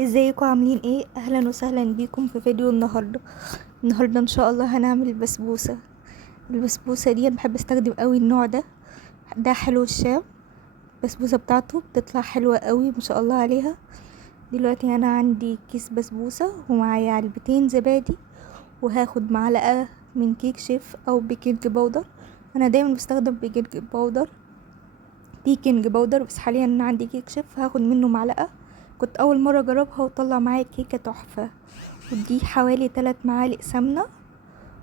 ازيكم عاملين ايه؟ اهلا وسهلا بيكم في فيديو النهارده ان شاء الله هنعمل البسبوسه دي. أنا بحب استخدم قوي النوع ده حلو الشام. البسبوسه بتاعته بتطلع حلوه قوي ما شاء الله عليها. دلوقتي انا عندي كيس بسبوسه ومعايا علبتين زبادي، وهاخد معلقه من كيك شيف او بيكنج باودر. انا دايما بستخدم بيكنج باودر، بس حاليا انا عندي كيك شيف هاخد منه معلقه. كنت اول مره اجربها وطلع معايا كيكه تحفه. ودي حوالي 3 معالق سمنه،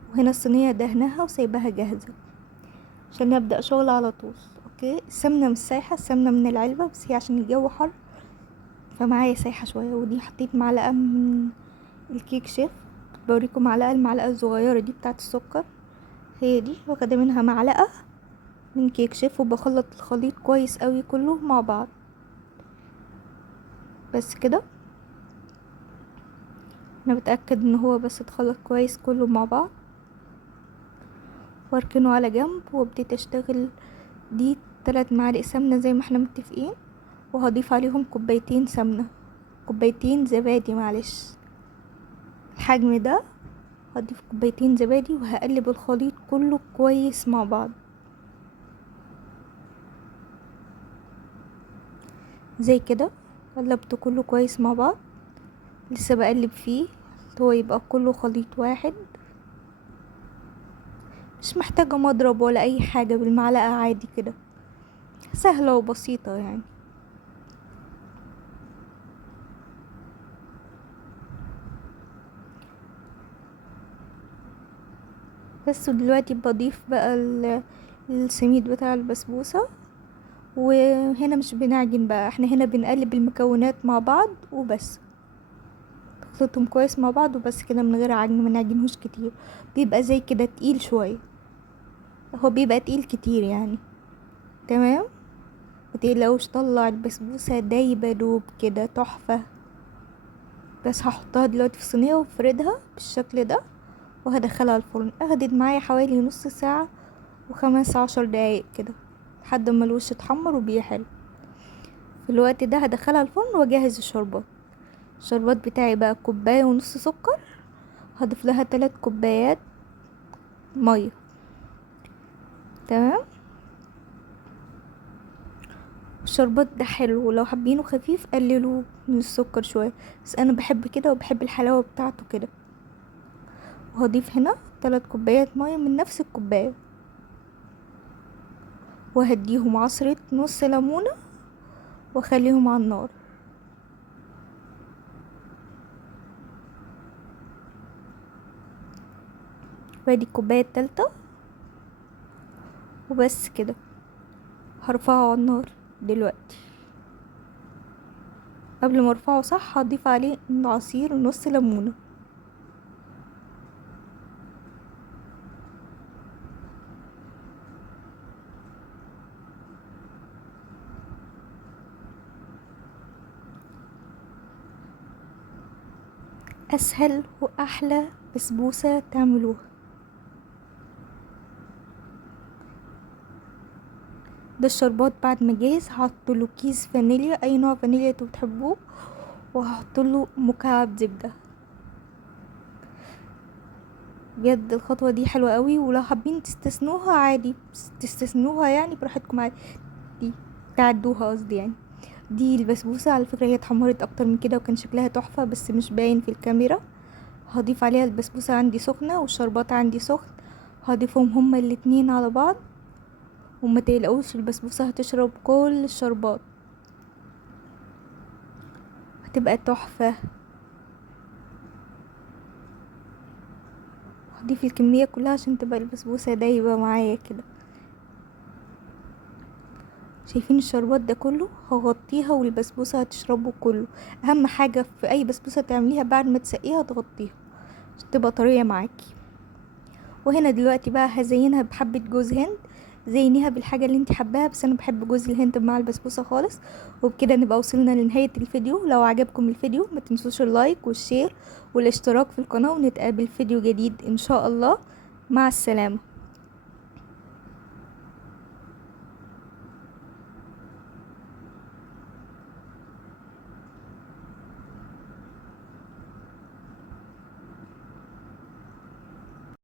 وهنا الصينيه دهنها وسايباها جاهزه عشان نبدا شغل على طول. اوكي، السمنه مش سايحه، السمنه من العلبه، بس هي عشان الجو حر فمعايا سايحه شويه. ودي حطيت معلقه من الكيك شيف، بوريكم المعلقه الصغيره دي بتاعه السكر، هي دي واخده منها معلقه من كيك شيف. وبخلط الخليط كويس قوي كله مع بعض. بس كده انا بتاكد ان هو بس اتخلط كويس كله مع بعض، واركنه على جنب وابتدي اشتغل. دي 3 معالق سمنه زي ما احنا متفقين، وهضيف عليهم كوبايتين زبادي، معلش الحجم ده. هضيف كوبايتين زبادي وهقلب الخليط كله كويس مع بعض زي كده. قلبته كله كويس مع بعض، لسه بقلب فيه هو يبقى كله خليط واحد. مش محتاجة مضرب ولا اي حاجة، بالمعلقة عادي كده، سهلة وبسيطة يعني. بس دلوقتي بضيف بقى السميد بتاع البسبوسة. وهنا مش بنعجن بقى، احنا هنا بنقلب المكونات مع بعض وبس، نخلطهم كويس مع بعض وبس كده من غير عجن، ما نعجنهوش كتير، بيبقى زي كده تقيل شوية. هو بيبقى تقيل كتير يعني. تمام، متقلقوش، طلع البسبوسة دايبة دوب كده تحفة. بس هحطها دلوقتي في صينية وافردها بالشكل ده، وهدخلها الفرن. اخدت معايا حوالي نص ساعة و15 دقايق كده لحد ما الوش اتحمر وبقى حلو. في الوقت ده هدخلها الفرن واجهز الشربات بتاعي بقى. 1.5 كوب سكر، هضيف لها 3 كوبايات مية. تمام، الشربات ده حلو، ولو حابينه خفيف قللوا من السكر شوية، بس انا بحب كده وبحب الحلاوة بتاعته كده. وهضيف هنا 3 كوبايات مية من نفس الكوباية، وهديهم عصرة نص ليمونة واخليهم على النار. وادي الكوباية التالتة، وبس كده هرفعه على النار دلوقتي. قبل ما ارفعه صح هضيف عليه عصير نص ليمونة. اسهل واحلى بسبوسة تعملوها. ده الشربات بعد ما جاهز هحطله كيس فانيليا، اي نوع فانيليا انتوا بتحبوه، وهحطله مكعب زبدة. بجد الخطوة دي حلوة قوي، ولو حابين تستثنوها عادي تستثنوها يعني براحتكم عادي، دي تعدوها قصدي يعني. دي البسبوسة على فكرة هي اتحمرت اكتر من كده وكان شكلها تحفة، بس مش باين في الكاميرا. هضيف عليها البسبوسة عندي سخنة والشربات عندي سخن، هضيفهم هما الاتنين على بعض. وما تقلقوش البسبوسة هتشرب كل الشربات، هتبقى تحفة. هضيف الكمية كلها عشان تبقى البسبوسة دايبة معايا كده. شايفين الشربات ده كله؟ هغطيها والبسبوسة هتشربه كله. اهم حاجة في اي بسبوسة تعمليها بعد ما تسقيها تغطيها عشان تبقى طرية معاكي. وهنا دلوقتي بقى هزينها بحبة جوز هند، زينيها بالحاجة اللي انت حباها، بس انا بحب جوز الهند مع البسبوسة خالص. وبكده نبقى وصلنا لنهاية الفيديو. لو عجبكم الفيديو ما تنسوش اللايك والشير والاشتراك في القناة، ونتقابل فيديو جديد ان شاء الله. مع السلامة.